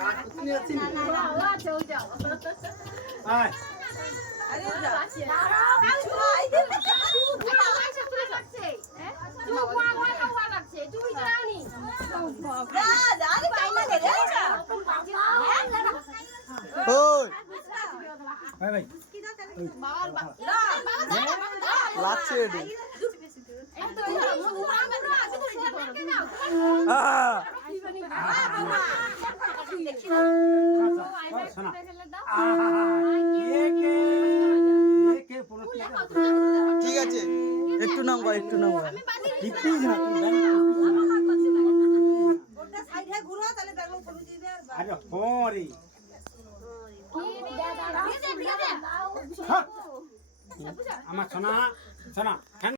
কুতনি আছে না না না ও আছে ওই যাও আয় আরে দাঁড়াও কিছু আই দে পুরো আইসা চলে যাচ্ছে হ্যাঁ তুই ওয়া লাগছে তুই যাওনি না আরে কাইনা রে ওই ভাই ভাই বাবা লাগছে রে এই তো আমি তো কে যাও শোনা ফেলে দাও কে পুরো ঠিক আছে একটু নাম কর একটু নাম কর প্লিজ না তুমি জানো ওটা সাইডে ঘুরো তাহলে ব্যাগ ফেলে দিবে আরে হরি কি দাদা আমার সোনা সোনা